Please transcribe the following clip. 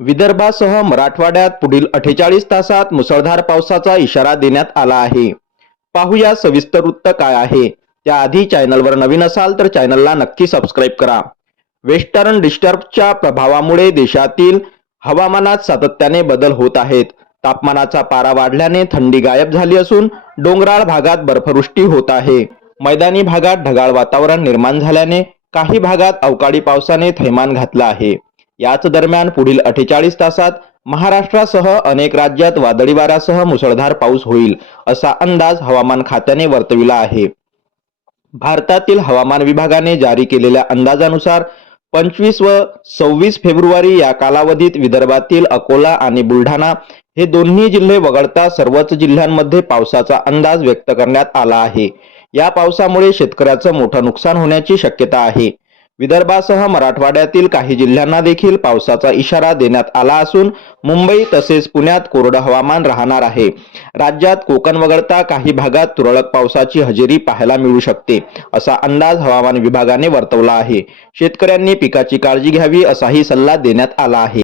विदर्भासह मराठवाड्यात पुढील अठ्ठेचाळीस तासात मुसळधार पावसाचा इशारा देण्यात आला आहे. पाहूया सविस्तर वृत्त काय आहे. त्याआधी चॅनलवर नवीन असाल तर चॅनलला नक्की सबस्क्राईब करा. वेस्टर्न डिस्टर्बच्या प्रभावामुळे देशातील हवामानात सातत्याने बदल होत आहेत. तापमानाचा पारा वाढल्याने थंडी गायब झाली असून डोंगराळ भागात बर्फवृष्टी होत आहे. मैदानी भागात ढगाळ वातावरण निर्माण झाल्याने काही भागात अवकाळी पावसाने थैमान घातलं आहे. याच दरम्यान पुढील अठ्ठेचाळीस तासात महाराष्ट्रासह अनेक राज्यात वादळी वाऱ्यासह मुसळधार पाऊस होईल असा अंदाज हवामान खात्याने वर्तविला आहे. भारतातील हवामान विभागाने जारी केलेल्या अंदाजानुसार पंचवीस व सव्वीस फेब्रुवारी या कालावधीत विदर्भातील अकोला आणि बुलढाणा हे दोन्ही जिल्हे वगळता सर्वच जिल्ह्यांमध्ये पावसाचा अंदाज व्यक्त करण्यात आला आहे. या पावसामुळे शेतकऱ्याचं मोठं नुकसान होण्याची शक्यता आहे. विदर्भासह मराठवाड्यातील काही जिल्ह्यांना देखील पावसाचा इशारा देण्यात आला असून मुंबई तसेच पुण्यात कोरडं हवामान राहणार आहे. राज्यात कोकण वगळता काही भागात तुरळक पावसाची हजेरी पाहायला मिळू शकते असा अंदाज हवामान विभागाने वर्तवला आहे. शेतकऱ्यांनी पिकाची काळजी घ्यावी असाही सल्ला देण्यात आला आहे.